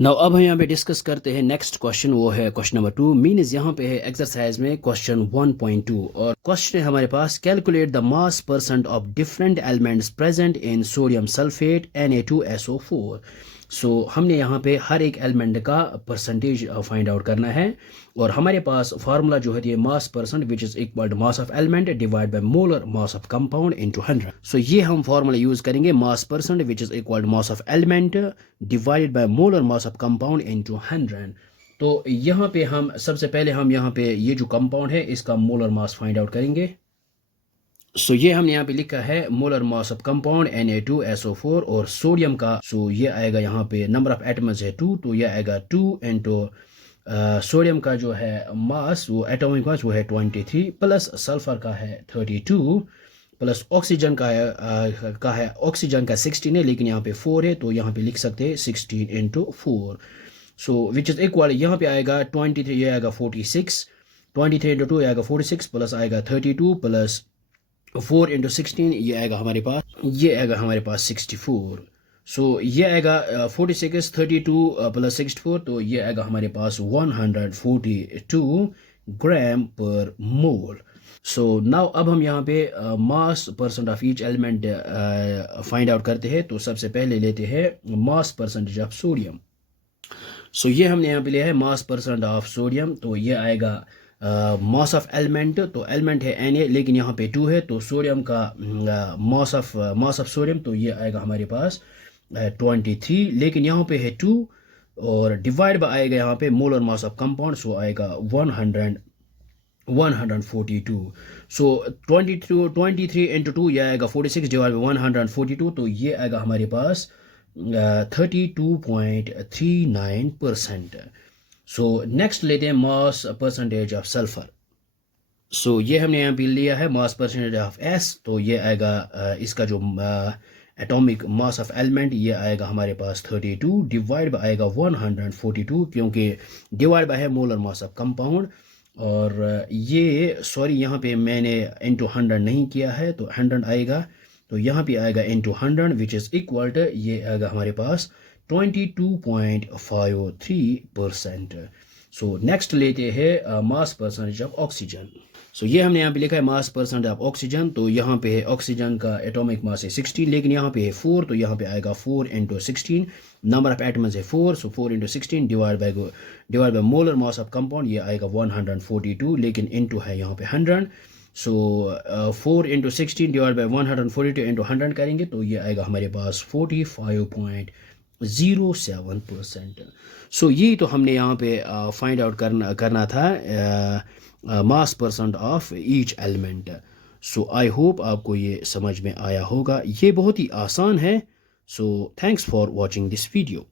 Now अब हम यहाँ पे डिस्कस करते हैं नेक्स्ट क्वेश्चन, वो है क्वेश्चन नंबर 2। मीन्स यहाँ पे है एक्सरसाइज में क्वेश्चन 1.2 और क्वेश्चन है हमारे पास, calculate the mass percent of different elements present in sodium sulphate Na2SO4। So हमने यहाँ पे हर एक एलिमेंट का परसेंटेज फाइंड आउट करना है और हमारे पास फार्मूला जो है ये mass percent which is equal to mass of element divide by molar mass of compound into 100। So ये हम फार्मूला यूज करेंगे, mass percent which is equal to mass of element divided by molar mass of compound into 100। तो यहाँ पे हम सबसे पहले हम यहाँ पे ये जो कंपाउंड है इसका मोलर मास फाइंड आउट करेंगे। सो ये हमने यहाँ पे लिखा है molar mass of compound Na2SO4 और सोडियम का ये आएगा यहाँ पे नंबर ऑफ एटम्स है 2, तो ये आएगा 2 इंटू सोडियम का जो है मास वो एटॉमिक मास वो है 23 प्लस सल्फर का है 32 प्लस ऑक्सीजन का है ऑक्सीजन का 16 है लेकिन यहाँ पे 4 है तो यहाँ पे लिख सकते हैं 16 into 4। So which is equal यहाँ पे आएगा 23, ये आएगा 46, 23 इंटू 2 आएगा 46 प्लस आएगा 32 प्लस 4 इंटू 16 ये आएगा हमारे पास 64। सो ये आएगा 46 32 प्लस 64 तो ये आएगा हमारे पास 142 ग्राम पर मोल। सो नाउ अब हम यहाँ पे मास percent of each element find out करते हैं। तो सबसे पहले लेते हैं मास परसेंटेज ऑफ सोडियम। सो ये हमने यहाँ पे लिया है मास परसेंट ऑफ सोडियम, तो ये आएगा मास ऑफ एलिमेंट, तो एलिमेंट है Na लेकिन यहाँ पे 2 है तो सोडियम का मास ऑफ सोडियम तो ये आएगा हमारे पास 23 लेकिन यहाँ पे है 2 और डिवाइड बाय आएगा यहाँ पे molar mass of compound so आएगा 142। सो 23 इंटू 2 ये आएगा 46 डिवाइड बाय 142 तो ये आएगा हमारे पास 32.39%। सो नेक्स्ट लेते हैं मास परसेंटेज ऑफ सल्फर। सो ये हमने यहाँ पे लिया है मास परसेंटेज ऑफ S, तो ये आएगा इसका जो एटॉमिक मास ऑफ एलिमेंट ये आएगा हमारे पास 32 डिवाइड बाय आएगा 142 क्योंकि डिवाइड बाय है मोलर मास ऑफ कंपाउंड और ये सॉरी यहाँ पे मैंने इंटू 100 नहीं किया है तो 100 आएगा तो यहाँ पे आएगा into 100 which is equal to ये आएगा हमारे पास 22.53%। सो नेक्स्ट लेते हैं mass percentage of oxygen. So ये हमने यहाँ पे लिखा है मास परसेंट ऑफ ऑक्सीजन, तो यहाँ पे है ऑक्सीजन का एटॉमिक मास है 16 लेकिन यहाँ पे है 4 तो यहाँ पे आएगा 4 इंटू 16, नंबर ऑफ एटम्स है 4 सो 4 into 16 divide by molar mass of compound ये आएगा 142 लेकिन इंटू है यहाँ पे 100। सो 4 इंटू 16 डिवाइड बाई 142 इंटू 100 करेंगे तो ये आएगा हमारे पास 45.07%। सो ये तो हमने यहाँ पे फाइंड आउट करना था मास percent of each element. So I hope आपको ये समझ में आया होगा, ये बहुत ही आसान है। So thanks for watching this video.